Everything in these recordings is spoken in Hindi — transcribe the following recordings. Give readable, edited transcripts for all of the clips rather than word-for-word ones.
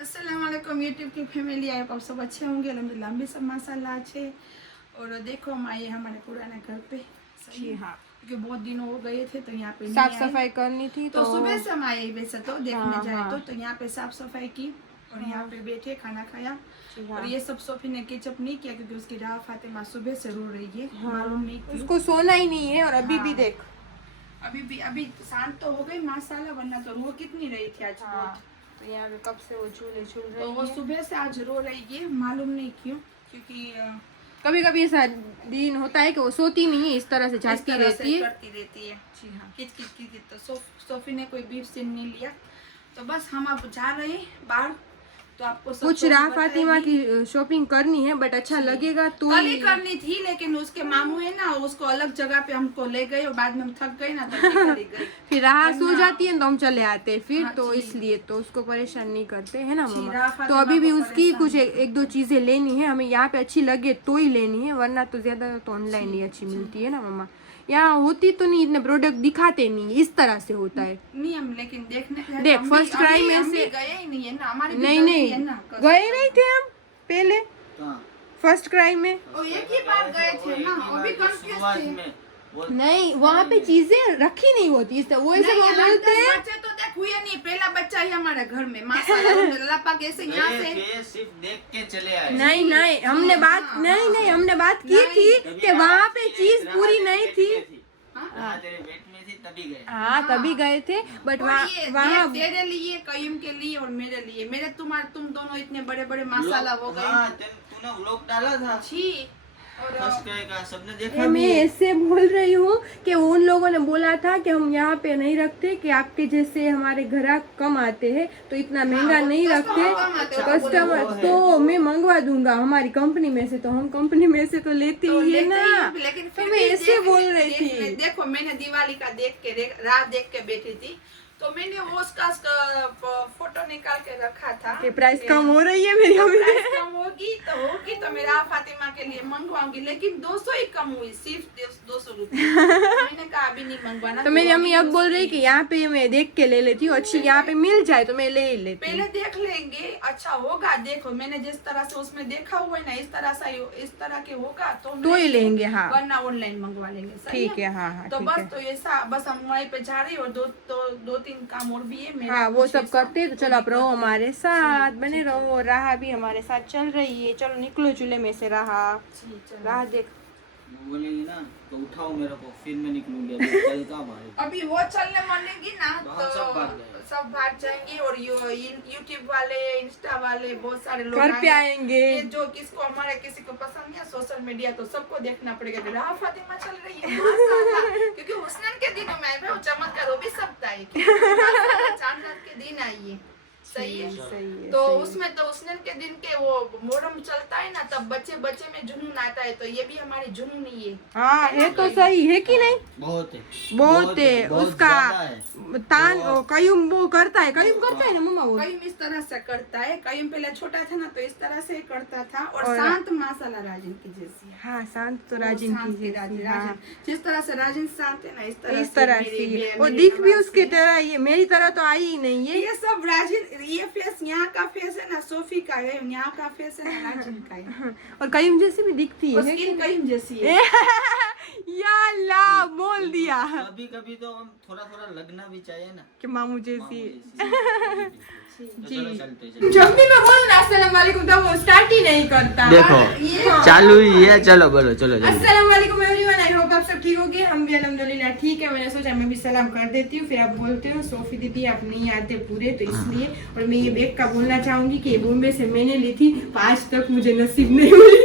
अस्सलाम वालेकुम यूट्यूब की फैमिली, आप सब अच्छे होंगे अल्हम्दुलिल्लाह, हम भी सब माशाल्लाह अच्छे। और देखो हम आए हमारे पुराने घर पे। जी हाँ, क्योंकि बहुत दिन हो गए थे तो यहाँ पे साफ सफाई करनी थी तो सुबह से हम आए वैसे तो देखने हाँ, जाए हाँ। तो यहाँ पे साफ सफाई की और यहाँ पे बैठे खाना खाया। और ये सब सोफी ने केचप नहीं किया क्योंकि उसकी राह फातिमा सुबह से रो रही है, मालूम नहीं क्यों। उसको सोना ही नहीं है। और अभी भी देख, अभी शांत तो हो गई माशाल्लाह, वरना तो रो कितनी रही थी आज बहुत। तो यहाँ पे कब से वो झूले झूल तो रही वो है। सुबह से आज रो रही है, मालूम नहीं क्यों, क्योंकि कभी कभी ऐसा दिन होता है कि वो सोती नहीं है, इस तरह से झांकती रहती है। करती रहती है। जी हाँ, किच किच किच। तो सोफी ने कोई बीफ सीन नहीं लिया, तो बस हम अब जा रहे हैं बाहर। तो आपको सब कुछ राह फातिमा की शॉपिंग करनी है, बट अच्छा लगेगा तो कल ही करनी थी, लेकिन उसके मामू है ना, उसको अलग जगह पे हमको ले गए और बाद में हम थक गए ना तो चली गई। फिर राह सो जाती है तो हम चले आते हैं फिर। हाँ, तो जी। इसलिए तो उसको परेशान नहीं करते है ना जी, मम्मा। राह तो फातिमा अभी भी को उसकी परेशान कुछ एक दो चीजें लेनी है, हमें यहाँ पे अच्छी लगे तो ही लेनी है, वरना तो ज्यादा तो ऑनलाइन ही अच्छी मिलती है ना मम्मा। यहाँ होती तो नहीं, इतने प्रोडक्ट दिखाते नहीं, इस तरह से होता है। नहीं हम लेकिन देखने देख, फर्स्ट क्राई में से गए ही नहीं है ना, हमारी भी नहीं गलती नहीं है ना। गए नहीं थे हम पहले फर्स्ट क्राई में। और एक ही बार गए थे ना, वो भी कंफ्यूज थे। नहीं, वहाँ पे चीजें रखी नहीं होती, इस तरह वो ऐसे नहीं, बोलते हैं। बच्चे तो देख हुए नहीं, पहला बच्चा ही हमारे घर में माशाल्लाह अल्लाह पाक ऐसे यहाँ से सिर्फ देख के चले आए। नहीं नहीं, हमने बात नहीं हमने बात की थी कि वहाँ पे चीज पूरी नहीं थी। हाँ, तेरे पेट में थी तभी गए। हाँ तभी गए थे, बट और ये वहाँ देख, तेरे लिए, कयूम के लिए और मेरे लिए, तुम दोनों इतने बड़े बड़े माशाल्लाह हो गए। हाँ, तूने व्लॉग डाला था छी। और फर्स्ट क्राई का, सबने देखा मैं भी है। ऐसे बोल रही हूँ कि उन लोगों ने बोला था कि हम यहाँ पे नहीं रखते, कि आपके जैसे हमारे ग्राहक कम आते हैं तो इतना महंगा वो नहीं कस्टमर रखते कम आते हैं, कस्टमर। वो है। तो मैं मंगवा दूंगा हमारी कंपनी में से, तो हम कंपनी में से तो लेते तो ही है लेते ना। ही, लेकिन तो फिर मैं भी ऐसे बोल रही थी। देखो मैंने दिवाली का रात देख के बैठी थी, तो मैंने वो उसका फोटो निकाल के रखा था कि प्राइस कम हो रही है मेरी अम्मी। प्राइस कम होगी तो मेरा फातिमा के लिए मंगवाऊंगी, लेकिन 200 ही कम हुई, सिर्फ 200 रुपए। मैंने कहा अभी नहीं मंगवाना। तो मेरी अम्मी अब बोल रही कि यहाँ पे मैं देख के ले लेती हूँ, अच्छी यहाँ पे मिल जाए तो मैं ले ही लेती पहले हूँ। देख लेंगे, अच्छा होगा। देखो मैंने जिस तरह से उसमें देखा हुआ है ना, इस तरह के होगा तो ही लेंगे। हाँ वरना ऑनलाइन मंगवा लेंगे। सही ठीक है। हाँ तो ठीक बस है। तो ऐसा, बस हम वहीं पे जा रहे हैं और दो तीन काम और भी है मेरा। हाँ वो कुछ सब ऐसा, करते हैं, तो चलो आप रहो हमारे साथ, बने रहो। राह भी हमारे साथ चल रही है, चलो निकलो चूल्हे में से। राह जी, चलो। राह देख, वो बोलेगी ना तो उठाओ मेरे को, फिर मैं निकलूंगी। अभी चल का भाई, अभी वो चलने मानेगी ना तो तो हम सब भाग जाएंगे। सब भाग जाएंगे। और यूट्यूब वाले, इंस्टा वाले, बहुत सारे लोग घर पे आएंगे। ये जो किसको हमारे किसी को पसंद है सोशल मीडिया, तो सबको देखना पड़ेगा कि राह फातिमा चल रही है माशाल्लाह। क्योंकि हुस्नन के दिनों में वो चमत्कार हो भी सकता है, माशाल्लाह चांद रात के दिन आई है। सही है। सही है, तो सही है। उसमें तो हुस्नन के दिन के वो मोहर्रम चलता है ना, तब बच्चे में जुनून आता है, तो ये भी हमारी जुनून ही है। हाँ है तो सही है कि नहीं। बहुत है, बहुत है बहुत उसका ज्यादा है। तान। कयूम वो करता है, कयूम करता है ना मम्मा वो। कयूम इस तरह से करता है, कयूम पहले छोटा था ना तो इस तरह से करता था। और और शांत माशाल्लाह राजिन की जैसी है। हाँ शांत तो वो राजिन शांत की राजिन, जैसी। हाँ जिस तरह से राजिन शांत है ना, इस तरह मेरी से बहन, और मेरी दिख भी नवाज़ उसके है। तरह, ये मेरी तरह तो आई ही नहीं है। ये सब राजिन, ये फेस यहाँ का फेस है ना सोफी का है, यहाँ का फेस है ना राजिन का है। और कयूम जैसी भी दिखती है स्किन कयूम जैसी है। या अल्लाह बोल दिया कभी कभी तो हम थोड़ा लगना भी चाहिए ना कि मामू जैसी। जी चलते जब भी मैं बोलूं अस्सलाम वालेकुम तो वो स्टार्ट ही नहीं करता। ये चालू ही है। चलो बोलो, चलो अस्सलाम वालेकुम एवरीवन, आई होप आप सब ठीक होगे। हम भी अल्हम्दुलिल्लाह ठीक है। मैंने सोचा मैं भी सलाम कर देती हूँ, फिर आप बोलते हो सोफी दीदी आप नहीं आते पूरे, तो इसलिए। और मैं ये बैग का बोलना चाहूंगी कि बॉम्बे से मैंने ली थी, आज तक मुझे नसीब नहीं हुई।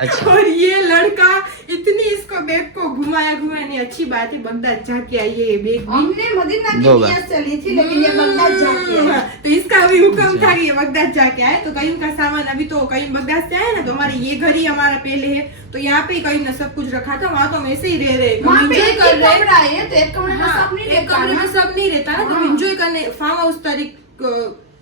अच्छा। और ये लड़का इतनी इसको बैग को घुमाया नहीं। अच्छी बात है, बगदाद जाके आई है ये बैग भी। हमने मदीना की दो बार। नियत से ली थी, लेकिन ये बगदाद जाके है। तो इसका अभी हुक्म था कि ये बगदाद जाके आए। तो कहीं का सामान अभी तो कहीं बगदाद से आया ना, तो हमारे ये घर ही हमारा पहले है, तो यहाँ पे कहीं ना सब कुछ रखा था। वहाँ तो हम ऐसे ही रह रहे, वहाँ पे एंजॉय एक कर ही रहे। कमरा है, तो एक कमरे में हाँ, सब नहीं एक रहता कमरे ना। में सब नहीं रहता ना, तो हम एंजॉय करने फार्म हाउस तरीक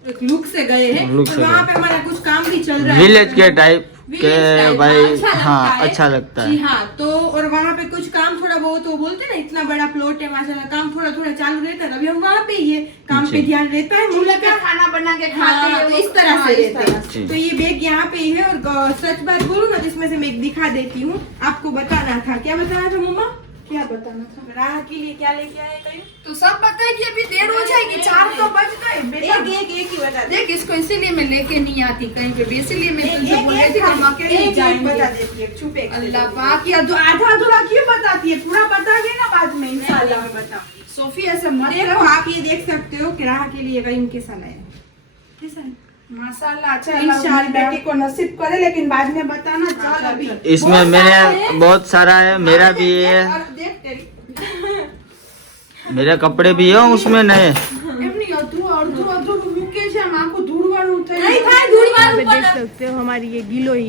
एक लुक से गए हैं। लुक और से वहाँ गए। पे हमारा कुछ काम भी चल रहा है विलेज के टाइप। Village type, भाई अच्छा लगता हाँ है। अच्छा लगता जी है। हाँ, तो और वहाँ पे कुछ काम थोड़ा बहुत वो बोलते हैं ना, इतना बड़ा प्लॉट है माशाल्लाह, काम थोड़ा थोड़ा चालू रहता है, तभी हम वहाँ पे ही है, काम पे जी। ध्यान रहता है, मुल्ला का खाना बना के खाते हाँ, हैं तो वो, इस तरह हाँ, से इस रहते तरह हैं। से। तो ये बैग यहाँ पे ही है, और सच बात बोलूँ ना, जिसमें से मैं एक दिखा देती हूँ, आपको बताना था। क्या बताना था मम्मा? क्या बताना था? राह के लिए क्या लेके आए कहीं? तो सब बताए कि अभी देर हो जाएगी, 4 तो बज गए बेटा। एक ही बता दे। देख इसको इसीलिए मैं लेके नहीं आती कहीं पे भी, इसीलिए मैं एक- तुमसे एक- बोल रही एक थी कि हम बता अकेले जाएंगे। देती है, छुपे अल्लाह पाक, या तो आधा अधूरा क्यों बताती है, पूरा बता देना बाद में इंशाल्लाह। बता। सोफी ऐसे मत देखो करो। आप ये देख सकते हो कि राह के लिए कहीं कैसा लाया, कैसा है? माशाल्लाह, अच्छा इंशाल्लाह। इंशाल्लाह बेटी को नसीब करे, लेकिन बाद में बताना। चल अभी इसमें बहुत सारा मैंने है। बहुत सारा है, मेरा भी है, और देख तेरी मेरे कपड़े भी है उसमें नए। એમની અધૂરું મૂકે છે, આમ આખું ધૂળવાળું થઈ नहीं ગયું। था धूलवारू देख सकते हो हमारी ये गिलोई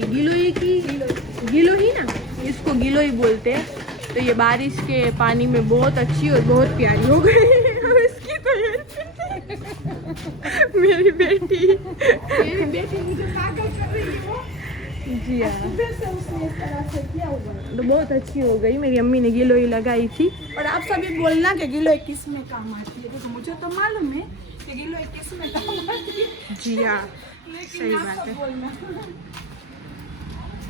गिलोई ना, इसको गिलोई बोलते हैं। तो ये बारिश के पानी में बहुत अच्छी और बहुत प्यारी हो गई है। और इसकी तो ये मेरी बेटी मेरी बेटी मुझे पागल कर रही है वो। जी हाँ, सुबह से उसने इस तरह से किया हुआ है। तो बहुत अच्छी हो गई। मेरी अम्मी ने गिलोई लगाई थी। और आप सभी बोलना कि गिलोय किस में काम आती है। देखो मुझे तो मालूम है कि गिलोय किस में काम आती है, जी हाँ, लेकिन सही आप बात सब है। बोलना।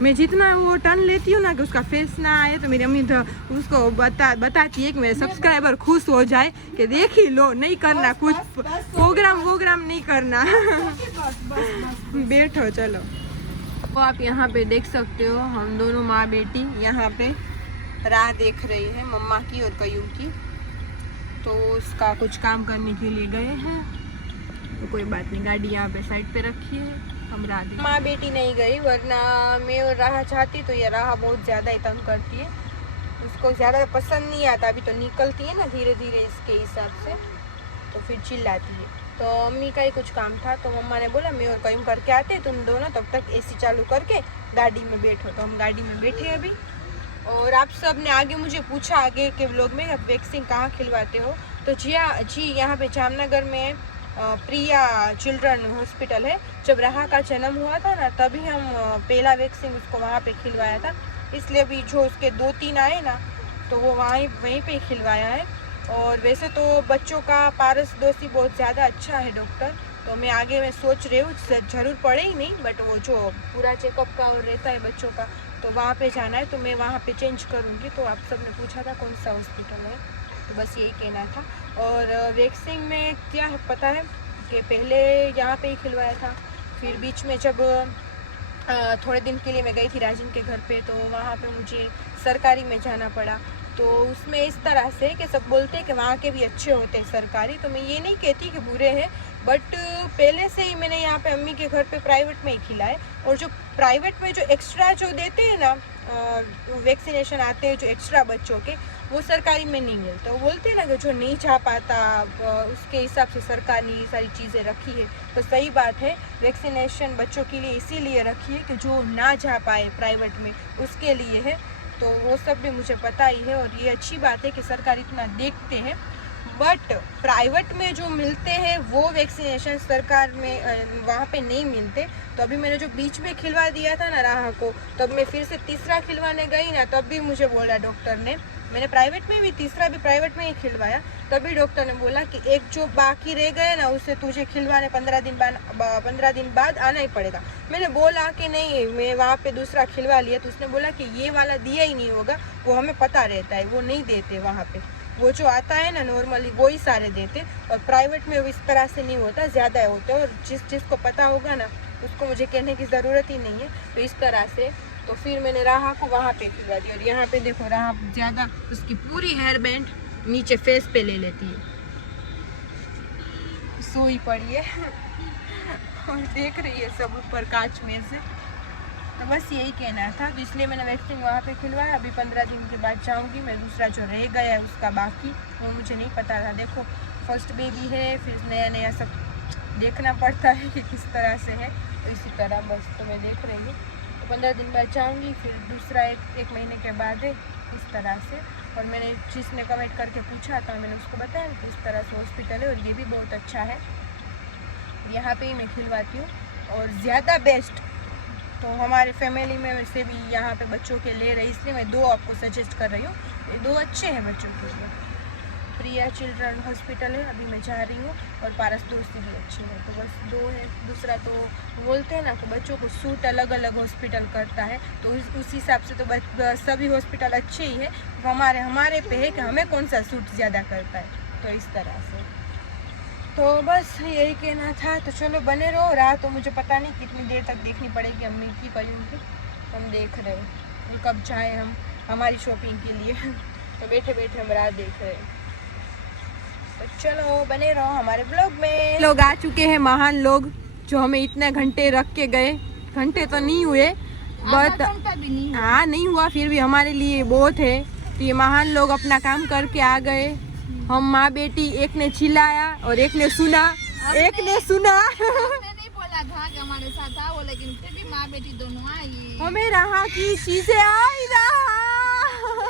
मैं जितना वो टर्न लेती हूँ ना कि उसका फेस ना आए, तो मेरी अम्मी तो उसको बताती है कि मेरे सब्सक्राइबर खुश हो जाए कि देख ही लो, नहीं करना कुछ प्रोग्राम नहीं करना। बैठो चलो। तो आप यहाँ पे देख सकते हो, हम दोनों माँ बेटी यहाँ पे राह देख रही है, मम्मा की और कयूम की। तो उसका कुछ काम करने के लिए गए हैं, तो कोई बात नहीं, गाड़ी यहाँ पे साइड पे रखी है, हम राह देख। माँ बेटी नहीं गई, वरना मैं और राह चाहती तो ये राह बहुत ज़्यादा ही तंग करती है, उसको ज़्यादा पसंद नहीं आता। अभी तो निकलती है ना धीरे धीरे इसके हिसाब से, तो फिर चिल्लाती है। तो अम्मी का ही कुछ काम था, तो मम्मा ने बोला मैं और कयूम करके आते, तुम दोनों तब तक एसी चालू करके गाड़ी में बैठो। तो हम गाड़ी में बैठे अभी। और आप सब ने आगे मुझे पूछा आगे के व्लॉग में आप वैक्सीन कहाँ खिलवाते हो, तो जी यहाँ पे जामनगर में प्रिया चिल्ड्रन हॉस्पिटल है। जब राहा का जन्म हुआ था ना, तभी हम पहला वैक्सीन उसको वहाँ पे खिलवाया था, इसलिए अभी जो उसके 2-3 आए ना, तो वो वहीं पे खिलवाया है। और वैसे तो बच्चों का पारसदोसी बहुत ज़्यादा अच्छा है डॉक्टर, तो मैं आगे मैं सोच रही हूँ, ज़रूर पड़े ही नहीं, बट वो जो पूरा चेकअप का और रहता है बच्चों का, तो वहाँ पे जाना है, तो मैं वहाँ पे चेंज करूँगी। तो आप सब ने पूछा था कौन सा हॉस्पिटल है, तो बस यही कहना था। और वैक्सीन में क्या है पता है कि पहले यहाँ पे ही खिलवाया था, फिर बीच में जब थोड़े दिन के लिए मैं गई थी राजिन के घर पे, तो वहाँ पे मुझे सरकारी में जाना पड़ा। तो उसमें इस तरह से कि सब बोलते हैं कि वहाँ के भी अच्छे होते हैं सरकारी, तो मैं ये नहीं कहती कि बुरे हैं, बट पहले से ही मैंने यहाँ पे अम्मी के घर पे प्राइवेट में ही खिलाए। और जो प्राइवेट में जो एक्स्ट्रा जो देते हैं ना वैक्सीनेशन आते हैं जो एक्स्ट्रा बच्चों के, वो सरकारी में नहीं मिलते। वो बोलते हैं ना कि जो नहीं जा पाता उसके हिसाब से सरकार ने ये सारी चीज़ें रखी है, तो सही बात है। वैक्सीनेशन बच्चों के लिए इसीलिए रखी है कि जो ना जा पाए प्राइवेट में उसके लिए है, तो वो सब भी मुझे पता ही है। और ये अच्छी बात है कि सरकार इतना देखते हैं, बट प्राइवेट में जो मिलते हैं वो वैक्सीनेशन सरकार में वहाँ पे नहीं मिलते। तो अभी मैंने जो बीच में खिलवा दिया था ना राह को, तब मैं फिर से तीसरा खिलवाने गई ना, तब भी मुझे बोला डॉक्टर ने, मैंने प्राइवेट में भी तीसरा भी प्राइवेट में ही खिलवाया, तभी डॉक्टर ने बोला कि एक जो बाकी रह गए ना उसे तुझे खिलवाने 15 दिन बाद आना ही पड़ेगा। मैंने बोला कि नहीं, मैं वहाँ पे दूसरा खिलवा लिया, तो उसने बोला कि ये वाला दिया ही नहीं होगा, वो हमें पता रहता है, वो नहीं देते वहाँ पे, वो जो आता है ना नॉर्मली वो ही सारे देते, और प्राइवेट में इस तरह से नहीं होता, ज़्यादा होता है। और जिसको पता होगा ना उसको मुझे कहने की ज़रूरत ही नहीं है। तो इस तरह से तो फिर मैंने राहा को वहाँ पे खिलवा दिया। और यहाँ पे देखो राहा ज़्यादा उसकी पूरी हेयर बैंड नीचे फेस पे ले लेती है, सोई पड़ी है और देख रही है सब ऊपर कांच में से। तो बस यही कहना था, तो इसलिए मैंने वैक्सीन वहाँ पे खिलवाया। अभी 15 दिन के बाद जाऊँगी मैं, दूसरा जो रह गया है उसका बाकी, वो मुझे नहीं पता था। देखो फर्स्ट बेबी है, फिर नया सब देखना पड़ता है कि किस तरह से है, तो इसी तरह बस तो मैं देख रही हूँ। तो 15 दिन बाद जाऊँगी, फिर दूसरा एक महीने के बाद है, इस तरह से। और मैंने जिसने कमेंट करके पूछा था मैंने उसको बताया कि इस तरह से हॉस्पिटल है, और ये भी बहुत अच्छा है, यहाँ पे ही मैं खिलवाती हूँ। और ज़्यादा बेस्ट तो हमारे फैमिली में से भी यहाँ पे बच्चों के ले रही, इसलिए मैं 2 आपको सजेस्ट कर रही हूँ। ये 2 अच्छे हैं बच्चों के लिए। प्रिया चिल्ड्रन हॉस्पिटल है, अभी मैं जा रही हूँ, और पारस दोस्ती भी अच्छी है। तो बस 2 है। दूसरा तो बोलते हैं ना कि बच्चों को सूट अलग अलग हॉस्पिटल करता है, तो उस हिसाब से तो सभी हॉस्पिटल अच्छे ही है। हमारे पे है कि हमें कौन सा सूट ज़्यादा करता है, तो इस तरह से। तो बस यही कहना था। तो चलो बने रहो। राह तो मुझे पता नहीं कितनी देर तक देखनी पड़ेगी अम्मी की कयूं की, हम देख रहे हैं कब जाए हम हमारी शॉपिंग के लिए। तो बैठे बैठे हम राह देख रहे हैं। तो चलो बने रहो हमारे ब्लॉग में। लोग आ चुके हैं, महान लोग, जो हमें इतने घंटे रख के गए। घंटे तो नहीं हुए, बट हाँ नहीं हुआ, फिर भी हमारे लिए बहुत है। तो ये महान लोग अपना काम करके आ गए। हम माँ बेटी, एक ने चिल्लाया और एक ने सुना। हमने नहीं बोला था कि हमारे साथ आओ, लेकिन फिर भी माँ बेटी दोनों आई। हमें रहा की चीजें आई रहा।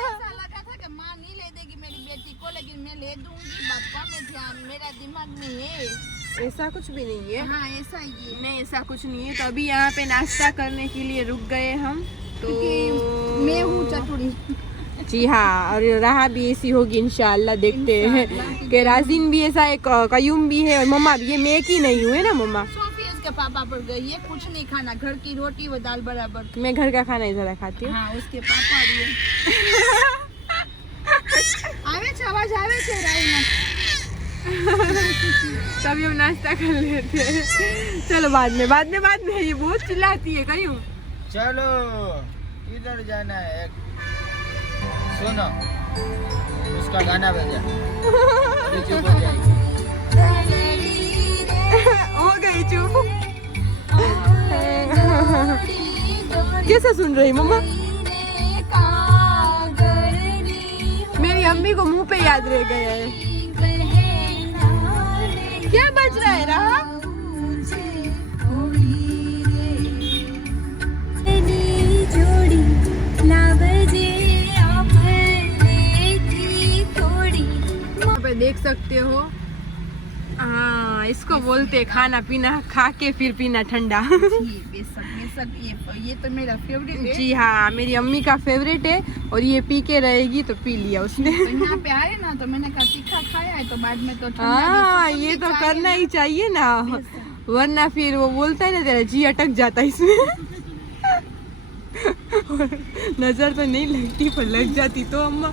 ऐसा लगा था कि माँ नहीं ले देगी मेरी बेटी को, लेकिन मैं ले दूंगी। बापा में ध्यान मेरा दिमाग में है। ऐसा कुछ भी नहीं है। हाँ ऐसा ही है। नहीं ऐसा कुछ नहीं है। तो अभी यहाँ पे नाश्ता करने के लिए रुक गए हम। तो मैं हूँ चटुरी। जी हाँ, और राह भी ऐसी होगी इंशाल्लाह, देखते हैं कि राजिन भी ऐसा है, कयूम भी है और मम्मा भी। ये मैं की नहीं हुए ना मम्मा। सोफी इसके पापा पर गई है, कुछ नहीं खाना, घर की रोटी व दाल बराबर। मैं घर का खाना ही ज़्यादा खाती हूँ। हाँ उसके पापा भी आवे छे, आवाज आवे छे राई। तभी हम नाश्ता कर लेते हैं। चलो बाद में ये बहुत चिल्लाती है कयूम। चलो किधर जाना है? सुनो, उसका गाना बजा। अभी चुप हो जाएगी। हो गई चुप। कैसे सुन रही मम्मा? मेरी अम्मी को मुंह पे याद रह गया है। क्या बज रहा है राहा? देख सकते हो, हाँ इसको बोलते खाना पीना, खा के फिर पीना ठंडा। बेशक ये तो मेरा फेवरेट है। जी हाँ, मेरी अम्मी का फेवरेट है, और ये पी के रहेगी तो पी लिया उसने। तो यहाँ पे आए ना, तो मैंने कहा तीखा खाया है, तो बाद में तो ठंडा हाँ भी ये तो चाहिए करना ना। ही चाहिए ना, वरना फिर वो बोलता है ना तेरा जी अटक जाता है इसमें। नजर तो नहीं लगती, पर लग जाती तो अम्मा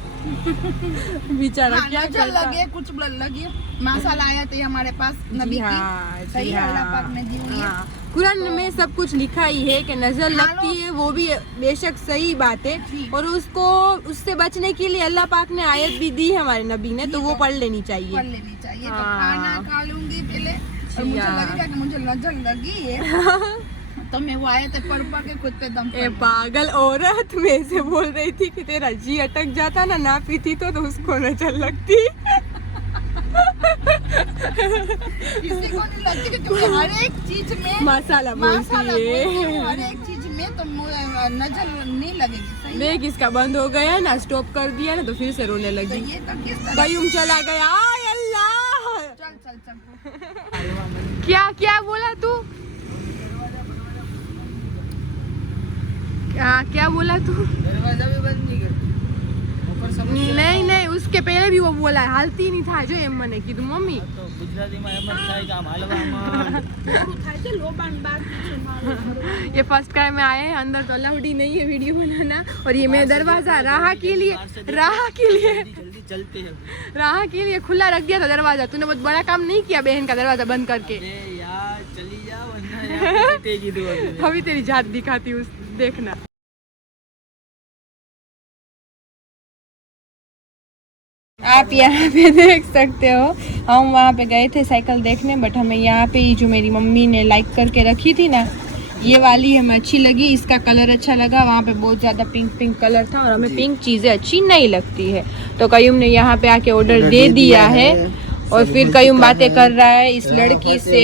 बेचारा हाँ, क्या नजर करता। लगे कुछ लगे। माशाल्लाह आया तो हमारे पास नबी की सही है, अल्लाह पाक ने दी हुई है। कुरान में सब कुछ लिखा ही है कि नजर लगती है, वो भी बेशक सही बात है, और उसको उससे बचने के लिए अल्लाह पाक ने आयत भी दी है हमारे नबी ने, तो वो पढ़ लेनी चाहिए। पढ़ लेनी चाहिए। तो खाना खा लूंगी पहले, और मुझे लगेगा कि मुझे नजर लगी है, तो मैं वो आयत पढ़ के खुद पे दम ए पागल औरत, मैं से बोल रही थी कि तेरा जी अटक जाता ना पीती तो उसको नजर लगती। किसी को नहीं लगती, क्योंकि हर एक चीज में मसाला बोलती है। हर एक चीज में तो नजर नहीं लगेगी। सही देख इसका बंद हो गया ना, स्टॉप कर दिया ना, तो फिर से रोने तो लगी। ये तो किस तरह। कयूम चला गया। आय अल्लाह, चल क्या बोला तू? क्या बोला तू? दरवाजा भी बंद नहीं करती। ऊपर समझ नहीं उसके पहले भी वो बोला है, हालती नहीं था जो एम मने की तू मम्मी। तो गुजराती में एम થાય કે આમ હાલવામાં થાય છે લોબાન બાગ છે। ये फर्स्ट टाइम में आए हैं, अंदर तो अलाउड ही नहीं है वीडियो बनाना, और ये मैं दरवाजा राह के लिए जल्दी चलते हैं। राह के लिए खुला रख दिया था दरवाजा। तूने बहुत बड़ा काम नहीं किया बहन का दरवाजा बंद करके। अरे यार चली जा, वरना यार पीटेगी तू अभी। अभी तेरी जात दिखाती हूँ, देखना। आप यहाँ पे देख सकते हो, हम वहाँ पे गए थे साइकिल देखने, बट हमें यहाँ पे ही जो मेरी मम्मी ने लाइक करके रखी थी ना, ये वाली हमें अच्छी लगी, इसका कलर अच्छा लगा। वहाँ पे बहुत ज़्यादा पिंक कलर था, और हमें पिंक चीज़ें अच्छी नहीं लगती है, तो कयूम ने यहाँ पे आके ऑर्डर दे दिया है। और फिर कयूम बातें कर रहा है इस लड़की से।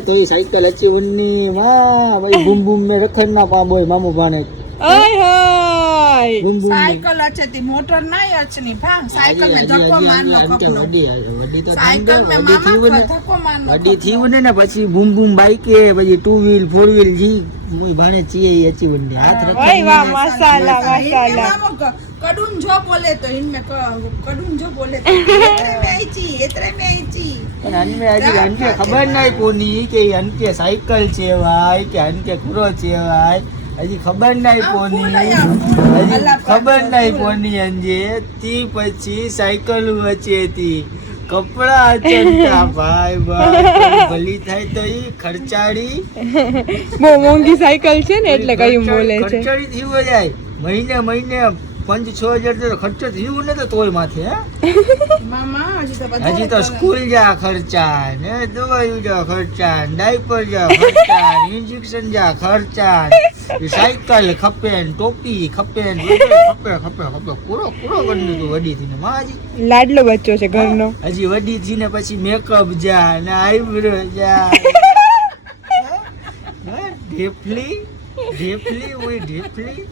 तो ये साइकिल अच्छी उन्नी माँ भाई बूम बूम में रखन ना पा बोय मामू भाने। आय हाय हाय बूम बूम साइकिल अच्छे थी मोटर नहीं अच्छी भांग साइकिल में धक्को मारनो खपनो वडी तो साइकिल में मामा धक्को मारनो वडी थी वने ने પછી બૂમ બૂમ બાઈક કે પછી 2 વ્હીલ 4 વ્હીલ જી મુઈ ભાણે ચીએ અચી વંડે હાથ રખી वाह वाह माशाल्लाह माशाल्लाह कड़ून जो बोले तो इनमें कड़ून जो बोले तो एतरे में आई ची પણ અનમે હજી અનકે ખબર નહીં કોની કે અનકે સાયકલ છે ભાઈ કે અનકે કુરો છે ભાઈ હજી ખબર નહીં કોની હજી ખબર નહીં કોની અંજે તી પછી સાયકલ વચ્ચે તી કપડા ચંતા ભાઈ ભાઈ ભલી થાય તો ઈ ખર્ચાડી બહુ મોંઘી સાયકલ છે ને એટલે કયું બોલે છે ખર્ચાડી થયું જાય મહિને મહિને 5-6 હજાર ખર્ચો થયું ને તો તોય માથે હે मामा હજી તો સ્કૂલ જા ખર્ચા ને દવાઈ જા ખર્ચા ડાયપર જા ખર્ચા ઇન્જેક્શન જા ખર્ચા સાયકલ ખપે ને ટોપી ખપે ને ખપે ખપે ખપે પૂરો પૂરો કરી દીધું વડી થી ને માજી લાડલો બચ્ચો છે ઘરનો હજી વડી થી ને પછી મેકઅપ જા ને આઈબ્રો જા ઢેફલી ઢેફલી ઓય ઢેફલી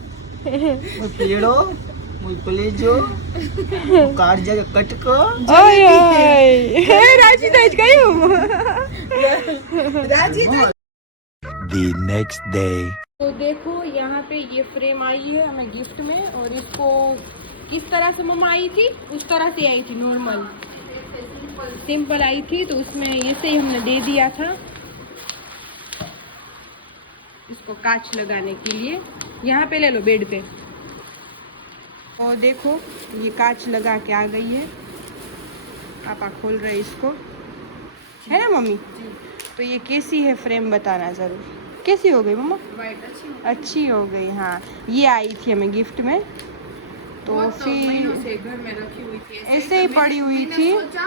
ઓય પેડો ઓય પ્લેજો કાળજા કટકો ઓય ઓય હે રાજીદાજ કયું The next day. तो देखो यहाँ पे ये फ्रेम आई है हमें गिफ्ट में और इसको किस तरह से मम्मा आई थी उस तरह से आई थी नॉर्मल सिंपल आई थी तो उसमें ऐसे ही हमने दे दिया था इसको कांच लगाने के लिए यहाँ पे ले लो बेड पे और देखो ये कांच लगा के आ गई है पापा खोल रहे इसको है ना मम्मी तो ये कैसी है फ्रेम बताना जरूर कैसी हो गई मम्मा वाइट अच्छी हो गई हाँ ये आई थी हमें गिफ्ट में तो फिर से घर में रखी हुई थी ऐसे ही पड़ी हुई मैंने थी सोचा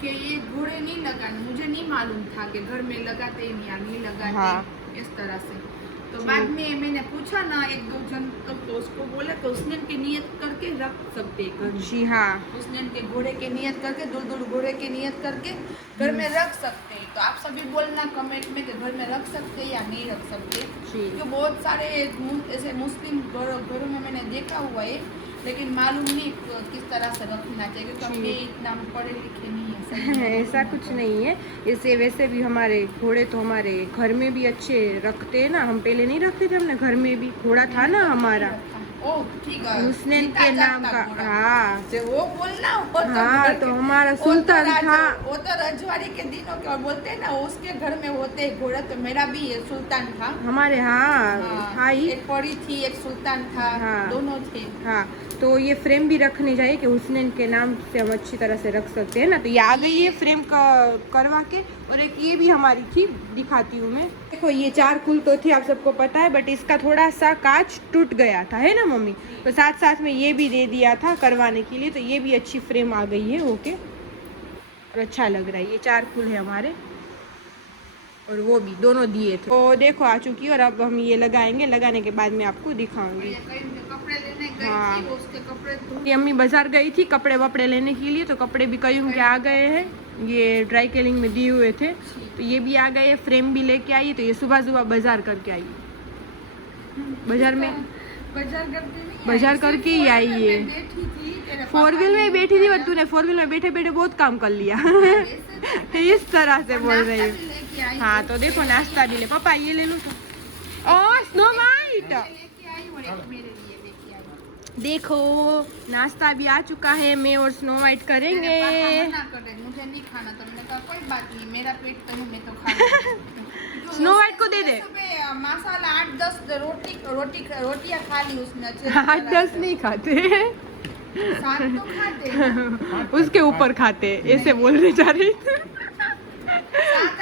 कि ये घोड़े नहीं लगाने मुझे नहीं मालूम था कि घर में लगाते हैं या नहीं लगाते हाँ। इस तरह से तो बाद में मैंने पूछा ना एक दो जन तो उसको बोला कि उसने की नियत करके रख सकते हैं घर में। जी हाँ उसने के घोड़े की नियत करके दूर दूर घोड़े की नियत करके घर में रख सकते हैं तो आप सभी बोलना कमेंट में कि घर में रख सकते हैं या नहीं रख सकते जी क्योंकि बहुत सारे ऐसे मुस्लिम घरों में मैंने देखा हुआ है लेकिन मालूम नहीं किस तरह से रखना चाहिए क्योंकि हम ये इतना पढ़े लिखे नहीं है सही में। ऐसा कुछ नहीं है इसे वैसे भी हमारे घोड़े तो हमारे घर में भी अच्छे रखते हैं ना हम पहले नहीं रखते थे हमने घर में भी घोड़ा था ना हमारा ओ ठीक है हुस्नैन सीता के नाम जागता का घोड़ा। हाँ से वो बोलना वो तो हाँ घर तो के- हमारा वो तो सुल्तान था वो तो रजवाड़ी के दिनों के और बोलते हैं ना उसके घर में होते हैं घोड़ा तो मेरा भी ये सुल्तान था हमारे हाँ था ही एक परी थी एक सुल्तान था हाँ। दोनों थे हाँ तो ये फ्रेम भी रखनी चाहिए कि हुस्नैन के नाम से हम अच्छी तरह से रख सकते हैं ना तो ये आ गई है फ्रेम का करवा के और एक ये भी हमारी थी दिखाती हूँ मैं देखो ये 4 कुल तो थी आप सबको पता है बट इसका थोड़ा सा कांच टूट गया था है ना मम्मी तो साथ साथ में ये भी दे दिया था करवाने के लिए तो ये भी अच्छी फ्रेम आ गई है ओके और अच्छा लग रहा है ये 4 कुल है हमारे और वो भी दोनों दिए थे तो देखो आ चुकी है और अब हम ये लगाएंगे लगाने के बाद मैं आपको दिखाऊंगी कपड़े लेने गई हाँ। थी उसके कपड़े ये अम्मी बाजार गई थी कपड़े वपड़े लेने के लिए तो कपड़े भी कई के आ गए हैं ये ड्राई क्लीनिंग में दिए हुए थे तो ये भी आ गए फ्रेम भी लेके आई तो ये सुबह सुबह बाजार करके आई बाजार में बाजार करके ही आई है बैठी थी तेरे 4 व्हील में ही बैठी थी और तूने 4 व्हील में बैठे बैठे बहुत काम कर लिया इस तरह से बोल रही हूँ लेके आई हाँ तो देखो नाश्ता भी ले पापा ये ले लो तो ओ स्नो वाइट लेके आई और एक मेरे लिए लेके आई देखो नाश्ता भी आ चुका है मैं और स्नो वाइट करेंगे तेरे पापा मना कर रहे मुझे नहीं खाना तो मैंने कहा कोई बात नहीं मेरा पेट तो है मैं तो खा लूंगी। स्नो वाइट को दे दे सुबह मसाला 8-10 रोटियां खा ली उसने अच्छे 8-10 नहीं खाते 7 तो खाते हैं। उसके ऊपर खाते ऐसे बोलने जा रही थी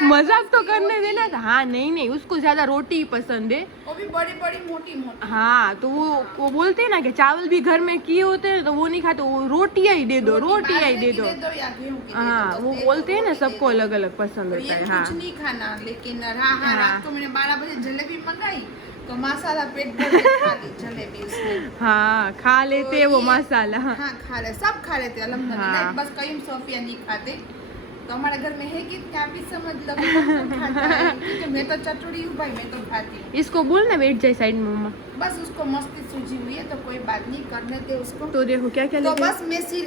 मजाक तो करने देना था हाँ नहीं उसको ज्यादा रोटी ही पसंद है वो भी बड़ी बड़ी मोटी मोटी हाँ तो वो बोलते हैं ना कि चावल भी घर में किए होते हैं तो वो नहीं खाते वो रोटियां ही दे दो रोटियां ही दे दो या गेहूं की दे दो, हाँ बस वो दे दो, बोलते हैं ना रोटी दे सबको दो। अलग अलग पसंद और होता ये है हाँ कुछ नहीं खाना लेकिन हाँ हाँ। रात को मैंने 12 बजे जलेबी मंगाई तो मसाला पेट भर के खा ली जलेबी उसने हाँ खा लेते हैं वो ये- मसाला हाँ खा रहे सब खा रहे थे अल्हम्दुलिल्लाह हाँ। बस कयूम सोफिया नहीं खाते तो हमारे घर में है कि क्या भी समझ लो कि कौन खाता है, क्योंकि मैं तो चटोरी हूँ भाई, मैं तो खाती हूँ। इसको बोल ना बैठ जाए साइड में मम्मा। बस उसको मस्ती सूझी हुई है तो कोई बात नहीं, करने दे उसको। तो देखो क्या क्या तो लिखा है। बस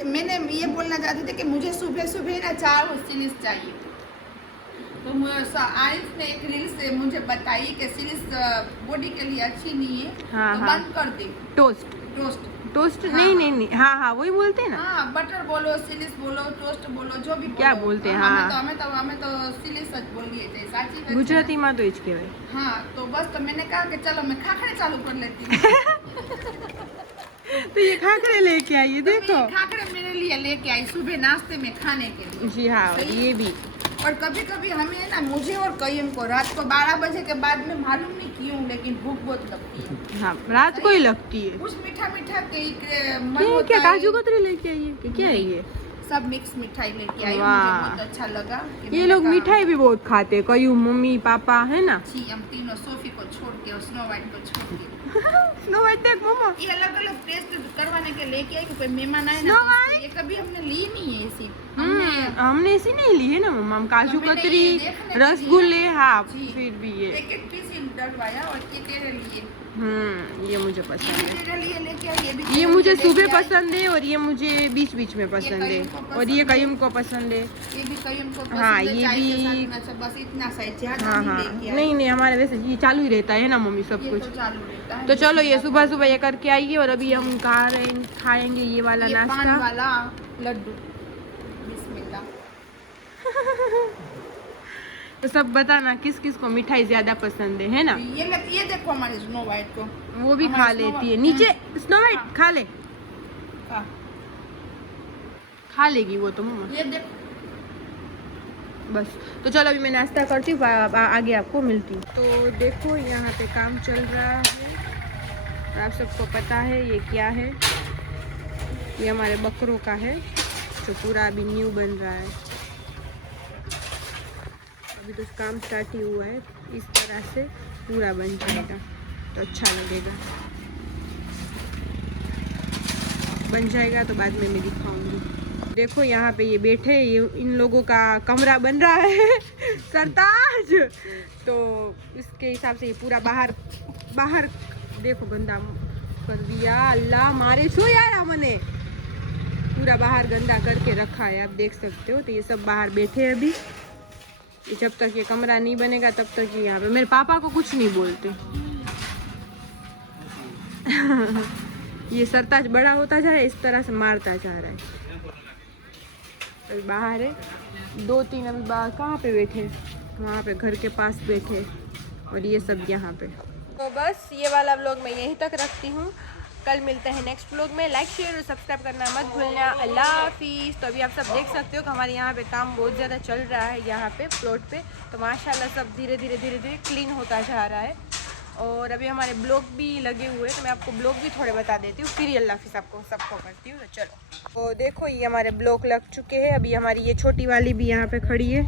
मैंने ये बोलना चाहती थी कि मुझे सुबह सुबह ना 4 सीरीज चाहिए। तो आरिफ ने एक रील से मुझे बताई कि सीरीज बॉडी के लिए अच्छी नहीं है, हाँ, तो हाँ। बंद कर दे। टोस्ट टोस्ट हाँ, नहीं, नहीं हाँ हाँ वही बोलते हैं ना। हाँ, बटर बोलो, सीरीज बोलो, टोस्ट बोलो, जो भी बोलो। क्या बोलते हैं, हाँ। हमें तो सीरीज सच बोलिए थे, साची बात है। गुजराती में तो इच कहेवाय। हाँ, तो बस तो मैंने कहा कि चलो मैं खाखरे चालू कर लेती हूँ। तो ये खाकरे लेके आइए तो देखो। मैं खाखरे मेरे लिए लेके आई सुबह नाश्ते में खाने के लिए। जी हाँ, सही? ये भी। और कभी कभी हमें ना, मुझे और कईम को रात को 12 बजे के बाद में मालूम नहीं क्यों, लेकिन भूख बहुत लगती है। हाँ, रात को ही लगती है। कुछ मीठा मीठा मन ये होता क्या है। काजू कतरी लेके आई है कि क्या है ये? सब मिक्स मिठाई लेके आई, मुझे वाह। बहुत अच्छा लगा कि ये मैंने लोग कहा, मिठाई भी बहुत खाते हैं, कयू मम्मी पापा है ना। जी हम तीनों, सोफी को छोड़ के और स्नो व्हाइट को छोड़ के, स्नो व्हाइट देख मम्मा। ये अलग अलग टेस्ट करवाने के लेके आई, कोई मेहमान आए Snow ना, तो White? ये कभी हमने ली नहीं है ऐसी। हमने ऐसी नहीं ली है ना मम्मा, हम काजू तो मैंने कतरी ये देखने के लिए- रसगुल्ले हाँ जी। फिर भी ये एक पीस ही डलवाया, और ये तेरे लिए, ये मुझे ये पसंद भी है। तेरे लिए लेके आई, ये भी ये तेरे मुझे लिए सुबह लेके आई। पसंद है और ये मुझे बीच बीच में पसंद है, कय्यूम को और ये पसंद है। कय्यूम को पसंद है। ये भी कय्यूम को पसंद हाँ, है, ये चाय के भी- साथ में, अच्छा बस इतना साइज ज्यादा हाँ नहीं हाँ लेके आई। नहीं नहीं, हमारे वैसे ये चालू ही रहता है ना मम्मी सब ये कुछ। तो चालू रहता है। तो चलो ये सुबह सुबह ये करके आइए, और अभी हम खाएंगे ये वाला ये पान नाश्ता। वाला लड्डू, बिस्मिल्लाह। तो सब बताना किस किस को मिठाई ज्यादा पसंद है ना। ये देखो हमारे स्नो व्हाइट को, वो भी हमारा खा Snow लेती है, White- नीचे स्नो वाइट हाँ। खा ले, हाँ, खा लेगी वो तो मम्मा। ये देखो। बस तो चलो अभी मैं नाश्ता करती हूँ, आगे आपको मिलती हूँ। तो देखो यहाँ पे काम चल रहा है, आप सबको पता है ये क्या है। ये हमारे बकरों का है जो पूरा अभी न्यू बन रहा है। अभी तो काम स्टार्ट ही हुआ है, इस तरह से पूरा बन जाएगा तो अच्छा लगेगा। बन जाएगा तो बाद में मैं दिखाऊंगी। देखो यहाँ पे ये बैठे, ये इन लोगों का कमरा बन रहा है सरताज। तो इसके हिसाब से ये पूरा बाहर देखो गंदा कर दिया। अल्लाह मारे छो यार, मैंने पूरा बाहर गंदा करके रखा है, आप देख सकते हो। तो ये सब बाहर बैठे हैं अभी, जब तक ये कमरा नहीं बनेगा तब तक ये यहाँ पे। मेरे पापा को कुछ नहीं बोलते। ये सरताज बड़ा होता जा रहा है, इस तरह से मारता जा रहा है। अभी बाहर है, 2-3 अभी बाहर कहाँ पे बैठे, वहाँ पे घर के पास बैठे, और ये सब यहाँ पे। तो बस ये वाला व्लॉग मैं यहीं तक रखती हूँ, कल मिलते हैं नेक्स्ट व्लॉग में। लाइक शेयर और सब्सक्राइब करना मत भूलना। अल्लाह हाफिज़। तो अभी आप सब देख सकते हो कि हमारे यहाँ पे काम बहुत ज़्यादा चल रहा है, यहाँ पे प्लॉट पे। तो माशाल्लाह सब धीरे धीरे क्लीन होता जा रहा है, और अभी हमारे ब्लॉग भी लगे हुए हैं। तो मैं आपको ब्लॉग भी थोड़े बता देती हूँ, फिर अल्लाह हाफिज़ आपको सबको करती हूँ। तो चलो, तो देखो ये हमारे ब्लॉग लग चुके हैं। अभी हमारी ये छोटी वाली भी यहाँ पे खड़ी है,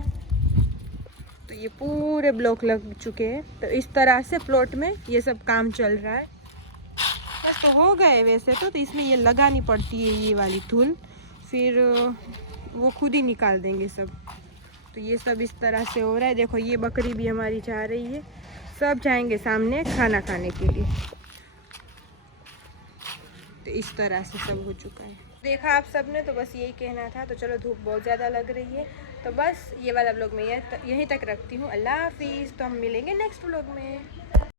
तो ये पूरे ब्लॉक लग चुके हैं। तो इस तरह से प्लॉट में ये सब काम चल रहा है। बस तो हो गए वैसे तो इसमें ये लगानी पड़ती है ये वाली धूल, फिर वो खुद ही निकाल देंगे सब। तो ये सब इस तरह से हो रहा है। देखो ये बकरी भी हमारी जा रही है, सब जाएंगे सामने खाना खाने के लिए। तो इस तरह से सब हो चुका है। देखा आप सब ने, तो बस यही कहना था। तो चलो धूप बहुत ज़्यादा लग रही है, तो बस ये वाला व्लॉग मैं यहीं तक रखती हूँ। अल्लाह हाफिज़। तो हम मिलेंगे नेक्स्ट व्लॉग में।